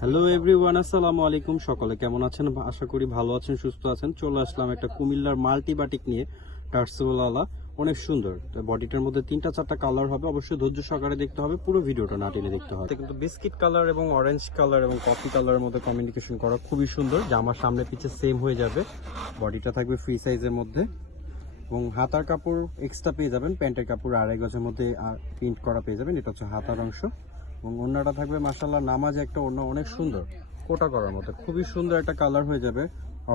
Hello everyone আসসালামু আলাইকুম সকলে কেমন আছেন? আশা করি ভালো আছেন, সুস্থ আছেন। চলে আসলাম একটা কুমিল্লার মাল্টি বাটিক নিয়ে টার্সেওয়ালা অনেক সুন্দর। তো বডিটার মধ্যে তিনটা, চারটা কালার হবে। অবশ্যই ধৈর্য সহকারে দেখতে হবে। পুরো ভিডিওটা না টেনে দেখতে হবে কিন্তু বিস্কিট কালার এবং অরেঞ্জ কালার এবং কফি কালারের মধ্যে কমিউনিকেশন করা খুবই সুন্দর। জামার সামনে পিছে সেম হয়ে যাবে। বডিটা থাকবে ফ্রি সাইজের মধ্যে। এবং হাতার কাপড় এক্সট্রা পেয়ে যাবেন। প্যান্টের কাপড় আড়াই গজের মধ্যে প্রিন্ট করা পেয়ে যাবেন। এটা হচ্ছে হাতার অংশ। এবং ওড়নাটা থাকবে মাসাল্লাহ নামাজ একটা অন্য অনেক সুন্দর। কোটা করার মতো, খুবই সুন্দর একটা কালার হয়ে যাবে।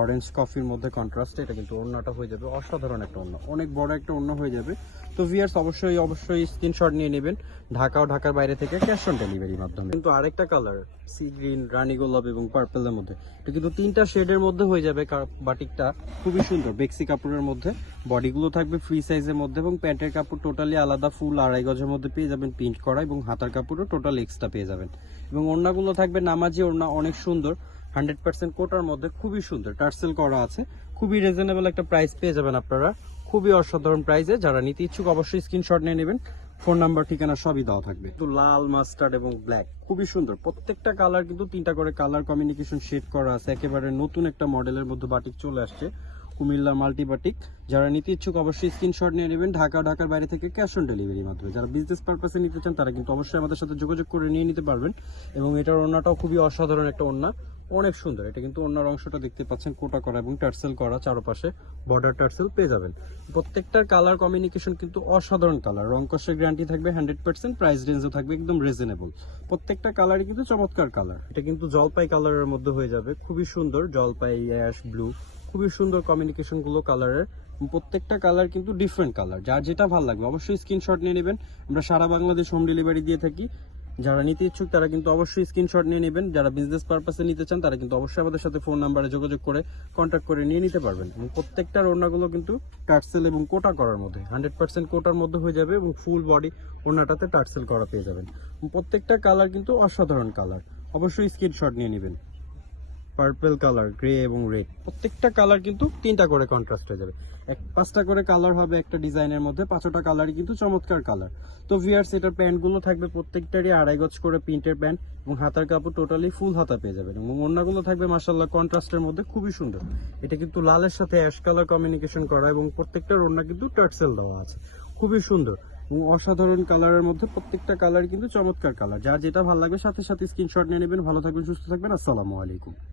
অরেঞ্জ কফির মধ্যে কন্ট্রাস্ট এটা কিন্তু ওড়নাটা হয়ে যাবে, অসাধারণ একটা ওড়না, অনেক বড় একটা ওড়না হয়ে যাবে। তো ভিয়ার্স অবশ্যই অবশ্যই স্ক্রিনশট নিয়ে নেবেন, ঢাকা ও ঢাকার বাইরে থেকে ক্যাশ অন ডেলিভারির মাধ্যমে। কিন্তু আরেকটা কালার সি গ্রিন রানি গোলাপ এবং পার্পেলের মধ্যে। এটা কিন্তু তিনটা শেডের মধ্যে হয়ে যাবে বাটিকটা খুবই সুন্দর, বেক্সি কাপড়ের মধ্যে। বডিগুলো থাকবে ফ্রি সাইজের মধ্যে এবং প্যান্টের কাপড় টোটালি আলাদা ফুল আড়াই গজের মধ্যে পেয়ে যাবেন প্রিন্ট করা এবং হাতার কাপড়ও টোটাল এক্সট্রা পেয়ে যাবেন। এবং ওড়নাগুলো থাকবে নামাজি ওড়না, অনেক সুন্দর। হান্ড্রেড পার্সেন্ট কোটার মধ্যে খুবই সুন্দর। টার্সেল করা আছে। খুবই রিজনেবল একটা প্রাইস পেয়ে যাবেন আপনারা। খুবই অসাধারণ প্রাইসে যারা নিতে ইচ্ছুক অবশ্যই স্ক্রিনশট নিয়ে নেবেন। ফোন নাম্বার ঠিকানা সবই দেওয়া থাকবে। তো লাল মাস্টার্ড এবং ব্ল্যাক খুবই সুন্দর। প্রত্যেকটা কালার কিন্তু তিনটা করে কালার কমিউনিকেশন শেড করা আছে। একেবারে নতুন একটা মডেলের মধ্যে বাটিক চলে আসছে। কুমিল্লা মাল্টি বাটিক যারা নিতে ইচ্ছুক অবশ্যই স্ক্রিনশট নিয়ে নেবেন। ঢাকা, ঢাকার বাইরে থেকে ক্যাশ অন ডেলিভারির মাধ্যমে। যারা বিজনেস পারপাসে নিতে চান, তারা কিন্তু অবশ্যই আমাদের সাথে যোগাযোগ করে নিয়ে নিতে পারবেন। এবং এটার ওড়নাটাও খুবই অসাধারণ একটা ওড়না। অনেক সুন্দর। এটা কিন্তু অন্যার অংশটা দেখতে পাচ্ছেন, কোটা করা এবং টার্সেল করা চারপাশে বর্ডার টার্সেল পেয়ে যাবেন। প্রত্যেকটার কালার কমিউনিকেশন কিন্তু অসাধারণ কালার রং কষের গ্যারান্টি থাকবে হান্ড্রেড পার্সেন্ট প্রাইস রেঞ্জও থাকবে একদম রিজনেবল প্রত্যেকটা কালারই কিন্তু চমৎকার কালার এটা কিন্তু জলপাই কালারের মধ্যে হয়ে যাবে। খুবই সুন্দর জলপাই অ্যাশ ব্লু খুবই সুন্দর কমিউনিকেশনগুলো কালারের প্রত্যেকটা কালার কিন্তু ডিফারেন্ট কালার যার যেটা ভালো লাগবে, অবশ্যই স্ক্রিনশট নিয়ে নেবেন। আমরা সারা বাংলাদেশ হোম ডেলিভারি দিয়ে থাকি। যারা নিতে ইচ্ছুক, তারা কিন্তু অবশ্যই স্ক্রিনশট নিয়ে নেবেন। যারা বিজনেস পারপাসে নিতে চান, তারা কিন্তু অবশ্যই আমাদের সাথে ফোন নাম্বারে যোগাযোগ করে কন্ট্যাক্ট করে নিয়ে নিতে পারবেন। এবং প্রত্যেকটার ওড়নাগুলো কিন্তু টার্সেল এবং কোটা করার মধ্যে হান্ড্রেড পার্সেন্ট কোটার মধ্যে হয়ে যাবে এবং ফুল বডি ওড়নাটাতে টার্সেল করা পেয়ে যাবেন। প্রত্যেকটা কালার কিন্তু অসাধারণ কালার অবশ্যই স্ক্রিনশট নিয়ে নেবেন। পার্পল কালার গ্রে এবং রেড প্রত্যেকটা কালার কিন্তু তিনটা করে কন্ট্রাস্ট হয়ে যাবে। এক, পাঁচটা করে কালার হবে একটা ডিজাইনের মধ্যে, পাঁচটা কালারই কিন্তু চমৎকার কালার তো ভিয়ার্স এটার প্যান্টগুলো থাকবে প্রত্যেকটারই আড়াই গজ করে প্রিন্টের প্যান্ট এবং হাতার কাপড় টোটালি ফুল হাতা পেয়ে যাবেন এবং ওড়নাগুলো থাকবে মাসাল্লাহ কন্ট্রাস্টের মধ্যে খুবই সুন্দর। এটা কিন্তু লালের সাথে অ্যাশ কালার কমিউনিকেশন করা এবং প্রত্যেকটার ওড়না কিন্তু টার্সেল দেওয়া আছে। খুবই সুন্দর। অসাধারণ কালারের মধ্যে প্রত্যেকটা কালার কিন্তু চমৎকার কালার যার যেটা ভালো লাগবে সাথে সাথে স্ক্রিনশট নিয়ে নেবেন। ভালো থাকবেন, সুস্থ থাকবেন। আসসালামু আলাইকুম।